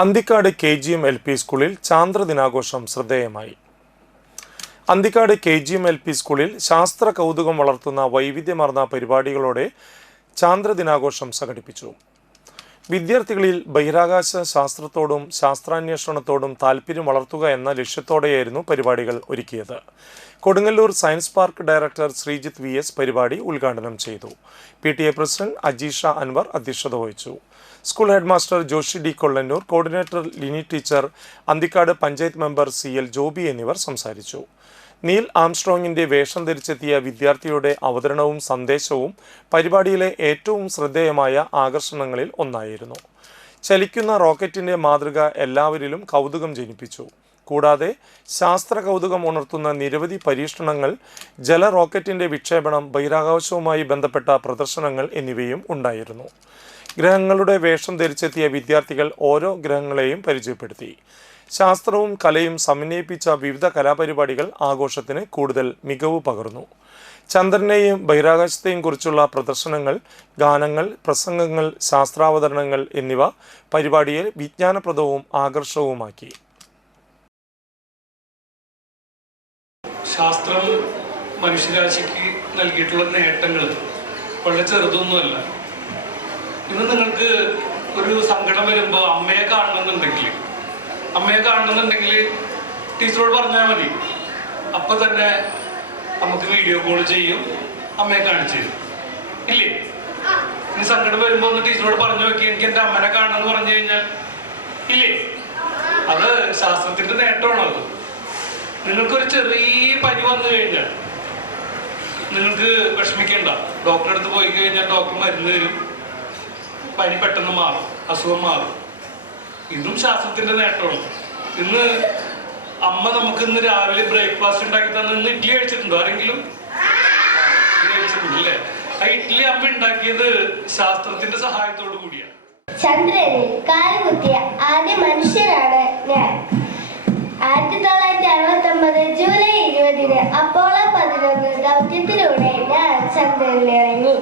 Anthikad KGM LP സ്കൂളിൽ ചാന്ദ്രദിനാഘോഷം ശ്രദ്ധേയമായി. Anthikad KGM LP സ്കൂളിൽ ശാസ്ത്ര കൗതുകം വളർത്തുന്ന വൈവിധ്യമാർന്ന പരിപാടികളോടെ ചാന്ദ്രദിനാഘോഷം സംഘടിപ്പിച്ചു. വിദ്യാർത്ഥികളിൽ ബഹിരാകാശ ശാസ്ത്രത്തോടും ശാസ്ത്രാന്വേഷണത്തോടും താൽപ്പര്യം വളർത്തുക എന്ന ലക്ഷ്യത്തോടെയായിരുന്നു പരിപാടികൾ ഒരുക്കിയത്. Kodungallur science park director Sreejith VS പരിപാടി ഉദ്ഘാടനം ചെയ്തു. PTA പ്രസിഡന്റ് അജീഷ അൻവർ അധ്യക്ഷത വഹിച്ചു. School headmaster Joshy D Kollannur, coordinator Lini teacher, Anthikad panchayat member CL Joby എന്നിവർ സംസാരിച്ചു. നീൽ ആംസ്ട്രോങ്ങിന്റെ വേഷം ധരിച്ചെത്തിയ വിദ്യാർത്ഥിയുടെ അവതരണവും സന്ദേശവും പരിപാടിയിലെ ഏറ്റവും ശ്രദ്ധേയമായ ആകർഷണങ്ങളിൽ ഒന്നായിരുന്നു. ചലിക്കുന്ന റോക്കറ്റിന്റെ മാതൃക എല്ലാവരിലും കൗതുകം ജനിപ്പിച്ചു. കൂടാതെ ശാസ്ത്ര കൗതുകം ഉണർത്തുന്ന നിരവധി പരീക്ഷണങ്ങൾ, ജല റോക്കറ്റിന്റെ വിക്ഷേപണം, ബഹിരാകാശവുമായി ബന്ധപ്പെട്ട പ്രദർശനങ്ങൾ എന്നിവയും ഉണ്ടായിരുന്നു. ഗ്രഹങ്ങളുടെ വേഷം ധരിച്ചെത്തിയ വിദ്യാർത്ഥികൾ ഓരോ ഗ്രഹങ്ങളെയും പരിചയപ്പെടുത്തി. ശാസ്ത്രവും കലയും സമന്വയിപ്പിച്ച വിവിധ കലാപരിപാടികൾ ആഘോഷത്തിന് കൂടുതൽ മികവ് പകർന്നു. ചന്ദ്രനെയും ബഹിരാകാശത്തെയും കുറിച്ചുള്ള പ്രദർശനങ്ങൾ, ഗാനങ്ങൾ, പ്രസംഗങ്ങൾ, ശാസ്ത്രാവതരണങ്ങൾ എന്നിവ പരിപാടിയെ വിജ്ഞാനപ്രദവും ആകർഷകവുമാക്കി. ശാസ്ത്രം മനുഷ്യരാശിക്ക് നൽകിയിട്ടുള്ള നേട്ടങ്ങൾ വളരെ ചെറുതൊന്നുമല്ല. ഇന്ന് നിങ്ങൾക്ക് ഒരു സങ്കടം വരുമ്പോൾ അമ്മയെ കാണണമെന്നുണ്ടെങ്കിൽ ടീച്ചറോട് പറഞ്ഞാൽ മതി. അപ്പം തന്നെ നമുക്ക് വീഡിയോ കോൾ ചെയ്യും, അമ്മയെ കാണിച്ചു തരും. ഇല്ലേ? ഇനി സങ്കടം വരുമ്പോൾ ഒന്ന് ടീച്ചറോട് പറഞ്ഞു നോക്കി, എനിക്ക് എൻ്റെ അമ്മനെ കാണണമെന്ന് പറഞ്ഞു കഴിഞ്ഞാൽ ഇല്ലേ? അത് ശാസ്ത്രത്തിൻ്റെ നേട്ടമാണത്. നിങ്ങൾക്കൊരു ചെറിയ പനി വന്നു കഴിഞ്ഞാൽ നിങ്ങൾക്ക് വിഷമിക്കേണ്ട. ഡോക്ടറെ അടുത്ത് പോയി കഴിഞ്ഞാൽ ഡോക്ടർ മരുന്ന് തരും, പനി പെട്ടെന്ന് മാറും, അസുഖം മാറും. ഇതും ശാസ്ത്രത്തിന്റെ നേട്ടമാണ്. ഇന്ന് അമ്മ നമുക്ക് ഇന്ന് രാവിലെ ബ്രേക്ക്ഫാസ്റ്റ് ഉണ്ടാക്കി തന്നെ ഇന്ന് ഇഡ്ഡലി കഴിച്ചിട്ടുണ്ടോ? ആരെങ്കിലും കഴിച്ചിട്ടുണ്ടല്ലേ? ആ ഇഡ്ഡലി അമ്മ ഉണ്ടാക്കിയത് ശാസ്ത്രത്തിന്റെ സഹായത്തോടു കൂടിയാണ്. ചന്ദ്രനിൽ കാലുകുത്തിയ ആദ്യ മനുഷ്യനാണ് ഞാൻ. 1969 ജൂലൈ 20 അപ്പോളോ 11 ദൗത്യത്തിലൂടെ ഞാൻ ചന്ദ്രനിലിറങ്ങി.